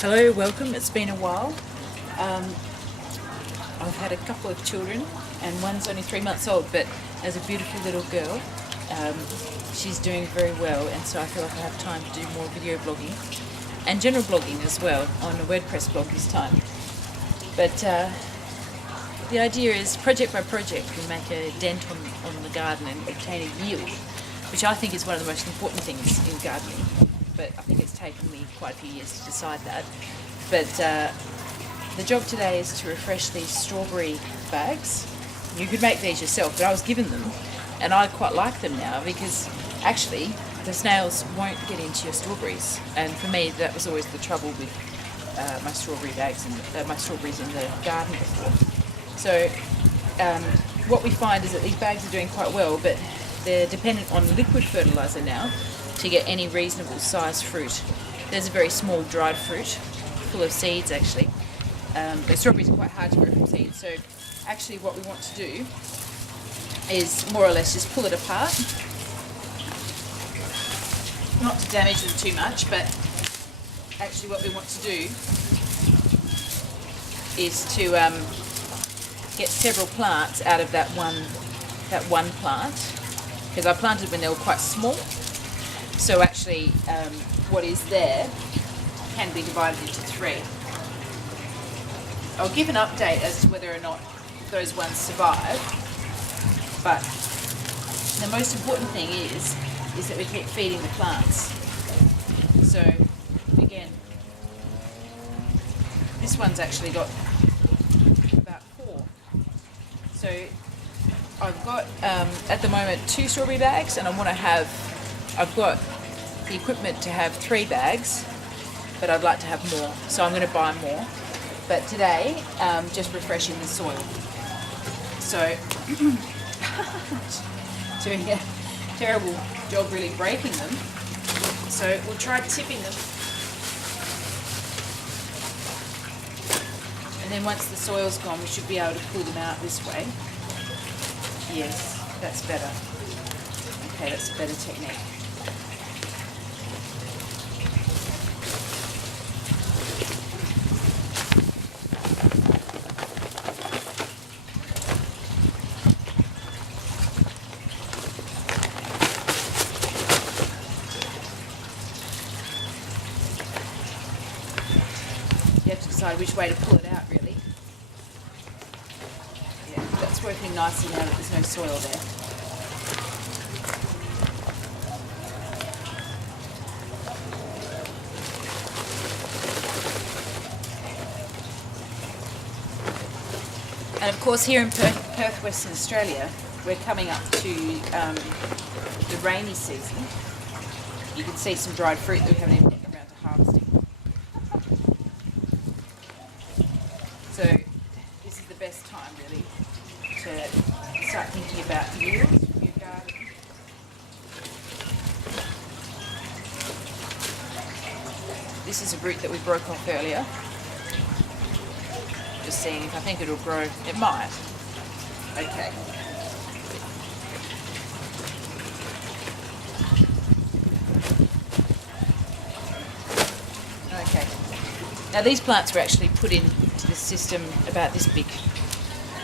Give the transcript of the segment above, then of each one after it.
Hello, welcome. It's been a while. Um, I've had a couple of children, and one's only 3 months old, but as a beautiful little girl, um, she's doing very well, and so I feel like I have time to do more video blogging and general blogging as well on a WordPress blog this time. But the idea is project by project we make a dent on the garden and obtain a yield, which I think is one of the most important things in gardening. But I think it's taken me quite a few years to decide that. But the job today is to refresh these strawberry bags. You could make these yourself, but I was given them, and I quite like them now because actually the snails won't get into your strawberries. And for me, that was always the trouble with my strawberry bags and my strawberries in the garden before. So what we find is that these bags are doing quite well, but they're dependent on liquid fertiliser now to get any reasonable size fruit. There's a very small dried fruit, full of seeds actually. But strawberries are quite hard to grow from seeds, so actually what we want to do is more or less just pull it apart. Not to damage them too much, but actually what we want to do is to get several plants out of that one plant, because I planted when they were quite small. So actually what is there can be divided into three. I'll give an update as to whether or not those ones survive, but the most important thing is that we keep feeding the plants. So again, this one's actually got about 4. So I've got at the moment 2 strawberry bags, and I've got the equipment to have 3 bags, but I'd like to have more, so I'm going to buy more. But today, just refreshing the soil. So, doing a terrible job really breaking them. So we'll try tipping them. And then once the soil's gone, we should be able to pull them out this way. Yes, that's better. Okay, that's a better technique. You have to decide which way to pull it out, really. Yeah, that's working nicely now that there's no soil there. And of course here in Perth, Western Australia, we're coming up to the rainy season. You can see some dried fruit that we haven't even gotten around to harvesting. So this is the best time really to start thinking about yields for your garden. This is a root that we broke off earlier. Just seeing if I think it'll grow. It might. Okay. Okay. Now these plants were actually put into the system about this big,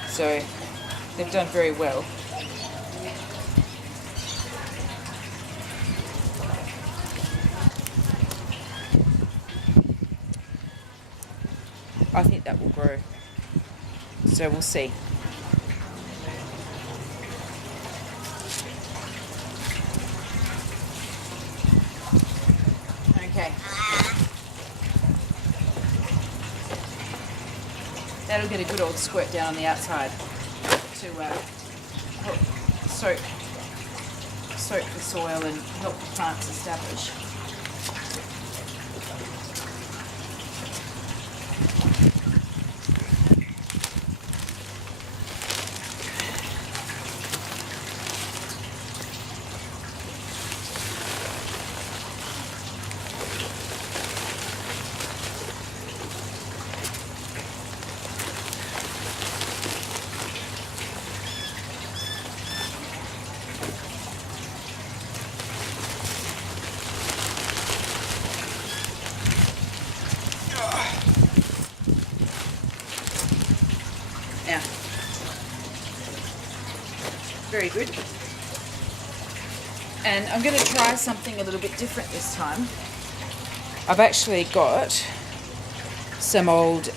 so they've done very well. I think that will grow, so we'll see. Okay. That'll get a good old squirt down on the outside to help soak the soil and help the plants establish. very good. And I'm going to try something a little bit different this time. I've actually got some old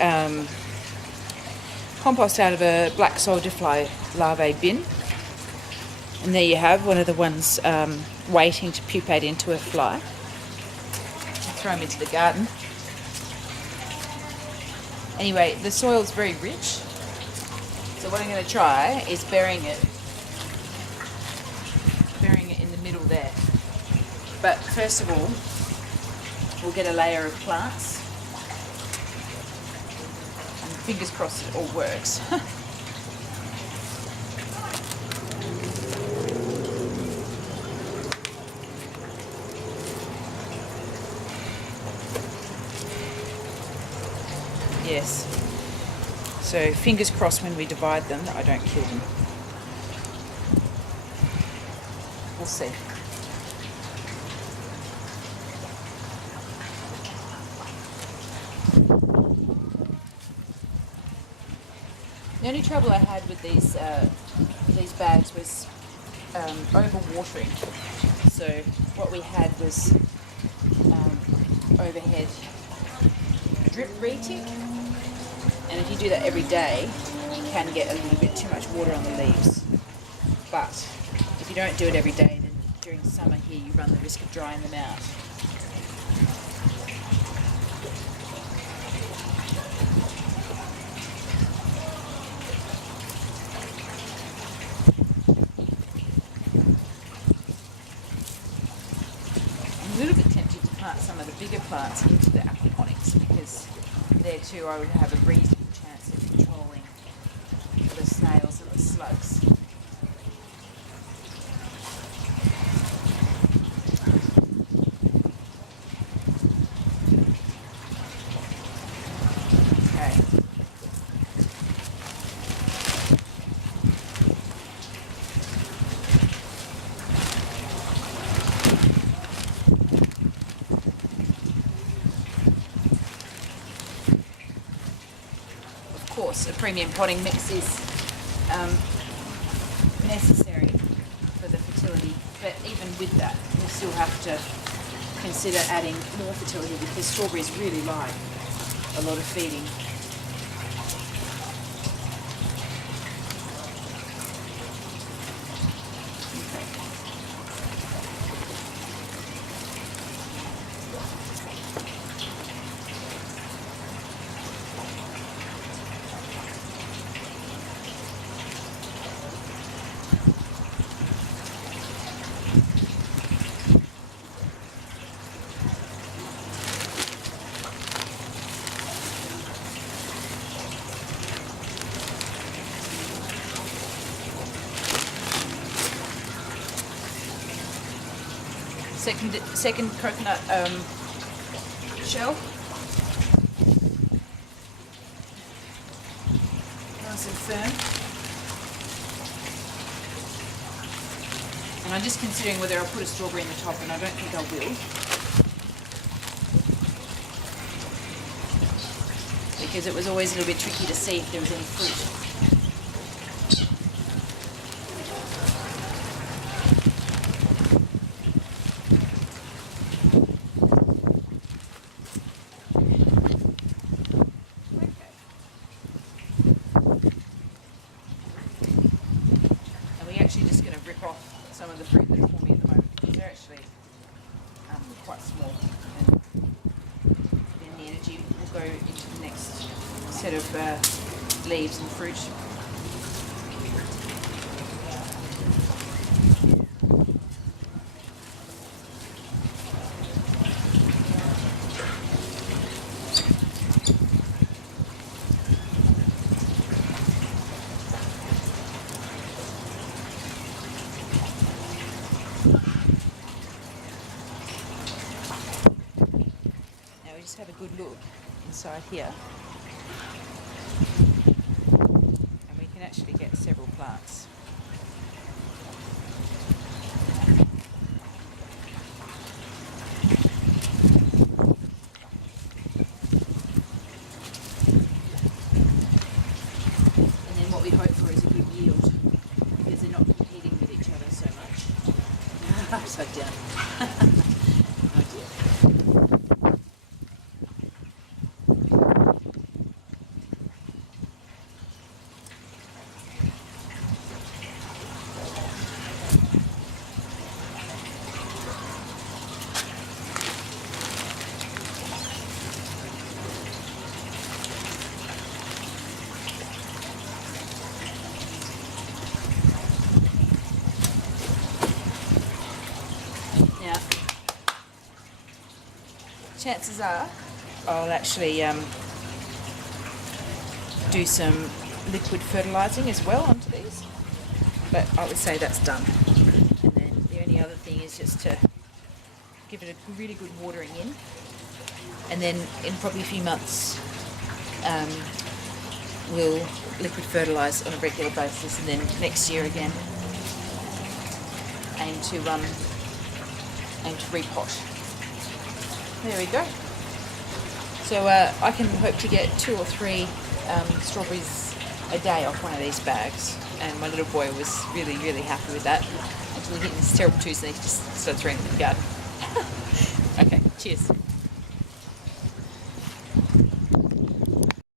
compost out of a black soldier fly larvae bin. And there you have one of the ones waiting to pupate into a fly. I'll throw them into the garden. Anyway, the soil's very rich. So what I'm going to try is burying it in the middle there. But first of all, we'll get a layer of plants. And fingers crossed it all works. Yes. So fingers crossed when we divide them that I don't kill them. We'll see. The only trouble I had with these bags was overwatering. So what we had was overhead drip retic, and if you do that every day, you can get a little bit too much water on the leaves. But if you don't do it every day, then during summer here you run the risk of drying them out. I'm a little bit tempted to plant some of the bigger plants into the aquaponics, because there too I would have a reasonable chance of controlling the snails and the slugs. Okay. Of course, a premium potting mix is necessary for the fertility, but even with that, we still have to consider adding more fertility, because strawberries really like a lot of feeding. Second coconut shell. Nice and firm. And I'm just considering whether I'll put a strawberry in the top, and I don't think I will, because it was always a little bit tricky to see if there was any fruit. Just going to rip off some of the fruit that are for me at the moment, because they're actually quite small, and then the energy will go into the next set of leaves and fruit. Just have a good look inside here, and we can actually get several plants. And then what we hope for is a good yield, because they're not competing upside down. Oh dear. Now, chances are I'll actually do some liquid fertilising as well onto these, but I would say that's done. And then the only other thing is just to give it a really good watering in, and then in probably a few months we'll liquid fertilise on a regular basis, and then next year again aim to repot. There we go. So I can hope to get 2 or 3 strawberries a day off one of these bags, and my little boy was really, really happy with that until he hit this terrible Tuesday and he just started throwing them in the garden. Okay, cheers.